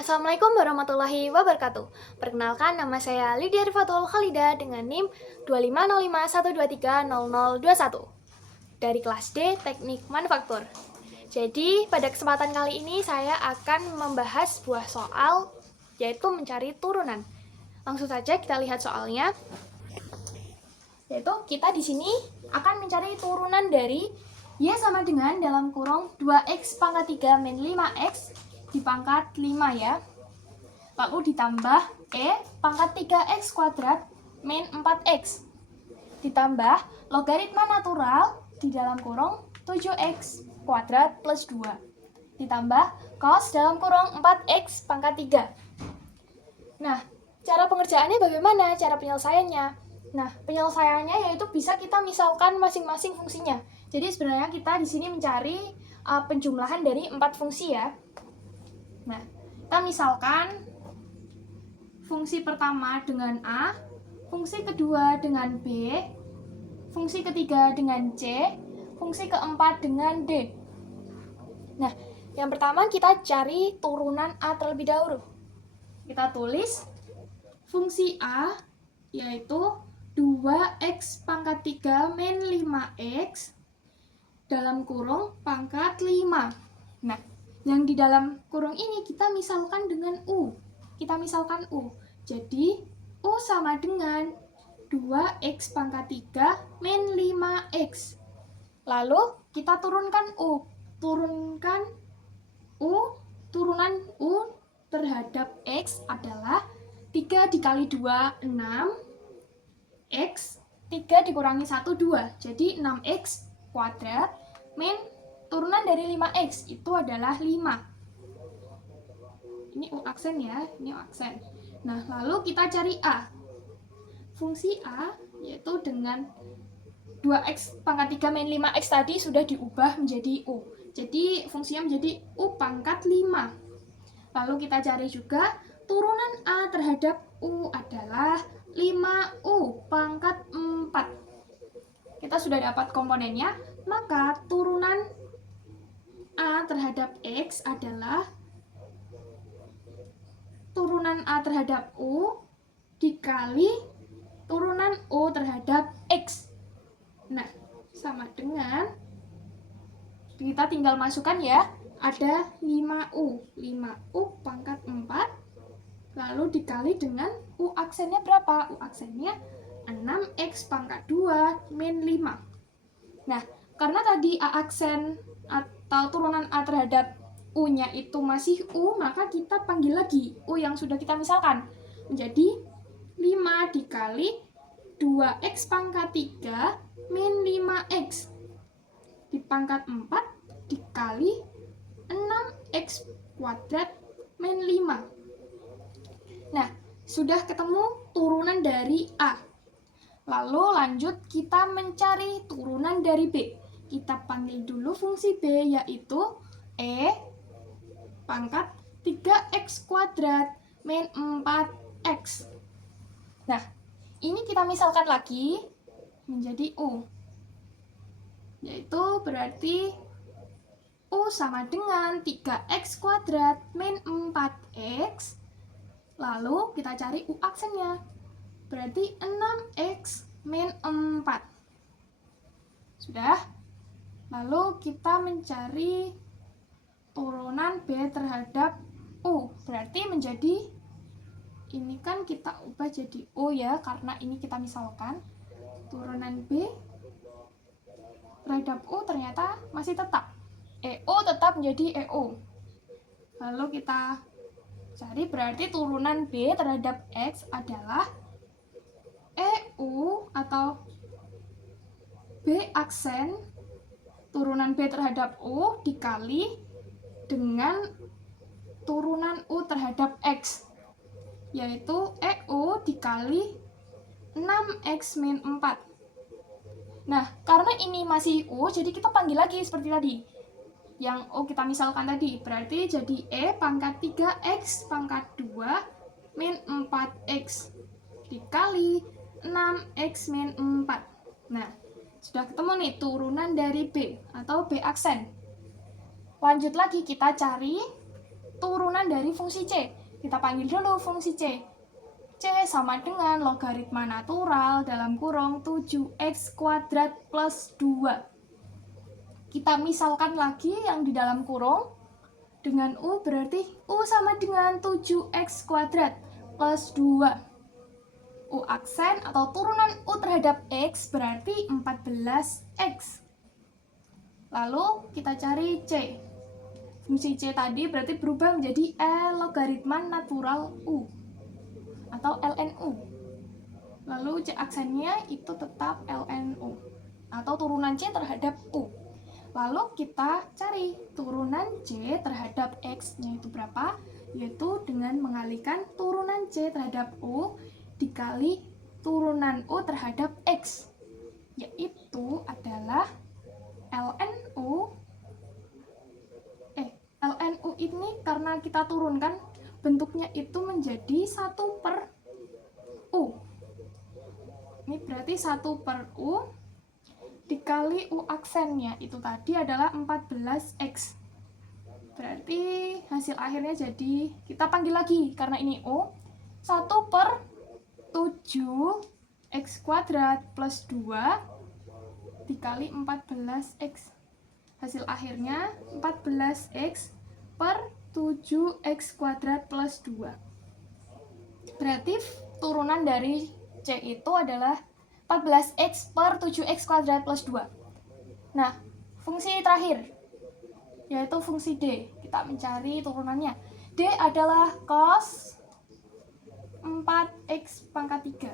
Assalamualaikum warahmatullahi wabarakatuh. Perkenalkan, nama saya Lydia Rifatul Khalida dengan NIM 25051230021 dari kelas D Teknik Manufaktur. Jadi, pada kesempatan kali ini saya akan membahas sebuah soal, yaitu mencari turunan. Langsung saja kita lihat soalnya. Yaitu kita di sini akan mencari turunan dari Y sama dengan dalam kurung 2x pangkat 3 min 5x di pangkat 5 ya. Lalu ditambah E pangkat 3x kuadrat min 4x. Ditambah logaritma natural di dalam kurung 7x kuadrat plus 2. Ditambah cos dalam kurung 4x pangkat 3. Nah, cara pengerjaannya bagaimana? Cara penyelesaiannya? Nah, penyelesaiannya yaitu bisa kita misalkan masing-masing fungsinya. Jadi sebenarnya kita di sini mencari penjumlahan dari 4 fungsi ya. Nah, kita misalkan fungsi pertama dengan A, fungsi kedua dengan B, fungsi ketiga dengan C, fungsi keempat dengan D. Nah, yang pertama kita cari turunan A terlebih dahulu. Kita tulis fungsi A yaitu 2x pangkat 3 min 5x dalam kurung pangkat 5. Nah, yang di dalam kurung ini kita misalkan dengan U. Jadi, U sama dengan 2x pangkat 3 min 5x. Lalu, kita turunkan U. Turunan U terhadap X adalah 3 dikali 2, 6. X, 3 dikurangi 1, 2. Jadi, 6x kuadrat min turunan dari 5x itu adalah 5. Ini U aksen ya, ini U aksen. Nah, lalu kita cari A. Fungsi A yaitu dengan 2x pangkat 3 min 5x tadi sudah diubah menjadi U. Jadi, fungsinya menjadi U pangkat 5. Lalu kita cari juga turunan A terhadap U adalah 5U pangkat 4. Kita sudah dapat komponennya, maka turunan A terhadap X adalah turunan A terhadap U dikali turunan U terhadap X. Nah, sama dengan, kita tinggal masukkan ya, ada 5U. 5U pangkat 4, lalu dikali dengan U aksennya berapa? U aksennya 6x pangkat 2 min 5. Nah, karena tadi A aksen atau turunan A terhadap U-nya itu masih U, maka kita panggil lagi U yang sudah kita misalkan. Menjadi 5 dikali 2x pangkat 3 min 5x. Di pangkat 4 dikali 6x kuadrat min 5. Nah, sudah ketemu turunan dari A. Lalu lanjut kita mencari turunan dari B. Kita panggil dulu fungsi B yaitu E pangkat 3x kuadrat min 4x. Nah, ini kita misalkan lagi menjadi U. Yaitu berarti U sama dengan 3x kuadrat min 4x. Lalu kita cari U aksennya. Berarti 6x min 4. Sudah? Lalu kita mencari turunan B terhadap U. Berarti menjadi, ini kan kita ubah jadi U ya, karena ini kita misalkan. Turunan B terhadap U ternyata masih tetap. EU tetap menjadi EU. Lalu kita cari, berarti turunan B terhadap X adalah EU atau B aksen turunan B terhadap U dikali dengan turunan U terhadap X, yaitu EU dikali 6x min 4. Nah, karena ini masih U, jadi kita panggil lagi seperti tadi. Yang U kita misalkan tadi, berarti jadi E pangkat 3x pangkat 2 min 4x dikali 6x min 4. Nah, sudah ketemu nih turunan dari B atau B aksen. Lanjut lagi kita cari turunan dari fungsi C. Kita panggil dulu fungsi C. C sama dengan logaritma natural dalam kurung 7x kuadrat plus 2. Kita misalkan lagi yang di dalam kurung dengan U, berarti U sama dengan 7x kuadrat plus 2. U aksen atau turunan U terhadap X berarti 14x. Lalu kita cari C. Fungsi C tadi berarti berubah menjadi logaritma natural U atau lnu. Lalu C aksennya itu tetap lnu atau turunan C terhadap U. Lalu kita cari turunan C terhadap X-nya itu berapa? Yaitu dengan mengalihkan turunan C terhadap U dikali turunan U terhadap X. Yaitu adalah lnu. lnu ini karena kita turunkan bentuknya itu menjadi 1 per U. Ini berarti 1 per U dikali U aksennya itu tadi adalah 14x. Berarti hasil akhirnya jadi, kita panggil lagi karena ini U, 1 per 7x kuadrat plus 2 dikali 14x. Hasil akhirnya 14x per 7x kuadrat plus 2. Berarti turunan dari C itu adalah 14x per 7x kuadrat plus 2. Nah, fungsi terakhir, yaitu fungsi D. Kita mencari turunannya. D adalah cos 4x pangkat 3.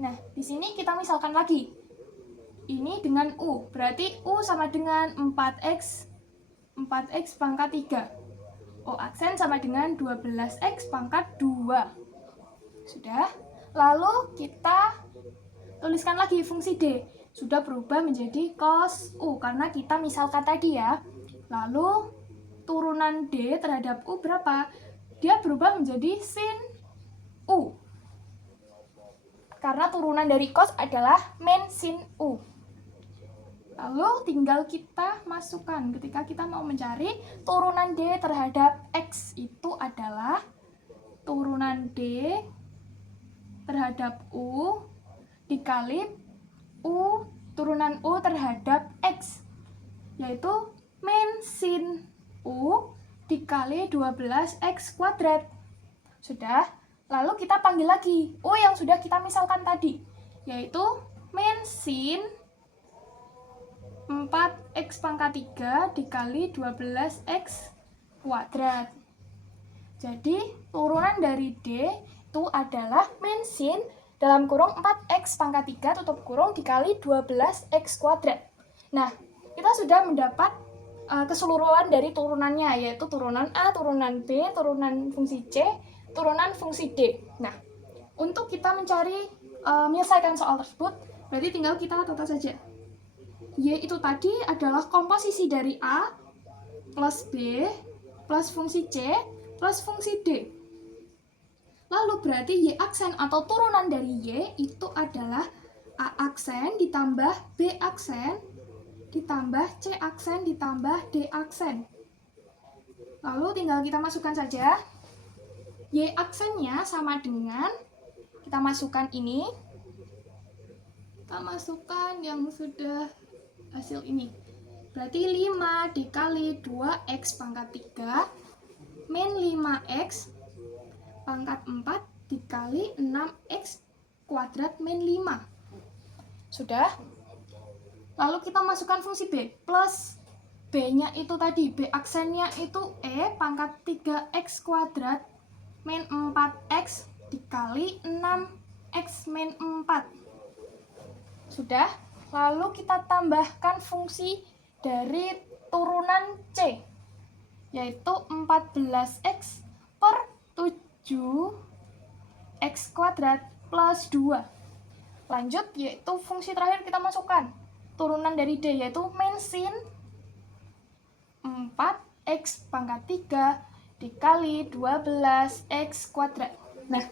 Nah, di sini kita misalkan lagi. Ini dengan U, berarti U sama dengan 4x pangkat 3. U aksen sama dengan 12x pangkat 2. Sudah. Lalu kita tuliskan lagi fungsi D. Sudah berubah menjadi cos U karena kita misalkan tadi ya. Lalu turunan D terhadap U berapa? Dia berubah menjadi sin U. Karena turunan dari cos adalah min sin U. Lalu tinggal kita masukkan ketika kita mau mencari turunan D terhadap X itu adalah turunan D terhadap U dikali U turunan U terhadap X, yaitu min sin U dikali 12x kuadrat. Sudah, lalu kita panggil lagi U yang sudah kita misalkan tadi, yaitu min sin 4x pangkat 3 dikali 12x kuadrat. Jadi, turunan dari D itu adalah min sin dalam kurung 4x pangkat 3 tutup kurung dikali 12x kuadrat. Nah, kita sudah mendapat keseluruhan dari turunannya, yaitu turunan A, turunan B, turunan fungsi C, turunan fungsi D. Nah, untuk kita menyelesaikan soal tersebut, berarti tinggal kita tata saja. Y itu tadi adalah komposisi dari A plus B plus fungsi C plus fungsi D. Lalu berarti Y aksen atau turunan dari Y itu adalah A aksen ditambah B aksen ditambah C aksen ditambah D aksen. Lalu tinggal kita masukkan saja. Y aksennya sama dengan, kita masukkan ini, kita masukkan yang sudah hasil ini. Berarti 5 dikali 2x pangkat 3 min 5x pangkat 4 dikali 6x kuadrat min 5. Sudah? Lalu kita masukkan fungsi B plus B-nya itu tadi, B aksennya itu E pangkat 3x kuadrat min 4x dikali 6x min 4. Sudah? Lalu kita tambahkan fungsi dari turunan C, yaitu 14x per 7x kuadrat plus 2. Lanjut, yaitu fungsi terakhir kita masukkan. Turunan dari D yaitu min sin 4x pangkat 3 dikali 12x kuadrat. Nah,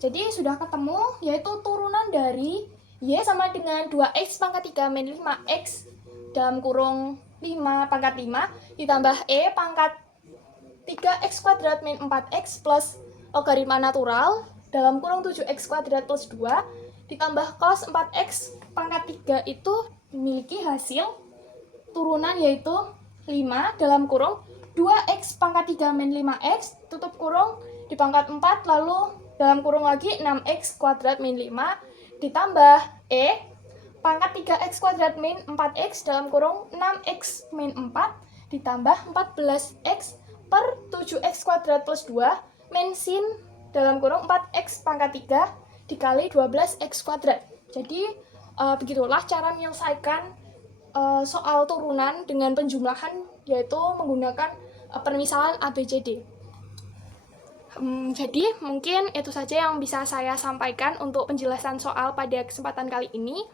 jadi sudah ketemu, yaitu turunan dari Y sama dengan 2x pangkat 3 min 5x dalam kurung 5 pangkat 5 ditambah E pangkat 3x kuadrat min 4x plus logaritma natural dalam kurung 7x kuadrat plus 2 ditambah cos 4x pangkat 3 itu memiliki hasil turunan yaitu 5 dalam kurung 2x pangkat 3 min 5x tutup kurung di pangkat 4 lalu dalam kurung lagi 6x kuadrat min 5 ditambah pangkat 3x kuadrat min 4x dalam kurung 6x min 4 ditambah 14x per 7x kuadrat plus 2 min sin dalam kurung 4x pangkat 3 dikali 12x kuadrat. Jadi begitulah cara menyelesaikan soal turunan dengan penjumlahan, yaitu menggunakan permisalan ABCD. Jadi mungkin itu saja yang bisa saya sampaikan untuk penjelasan soal pada kesempatan kali ini.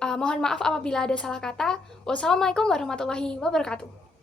Mohon maaf apabila ada salah kata. Wassalamualaikum warahmatullahi wabarakatuh.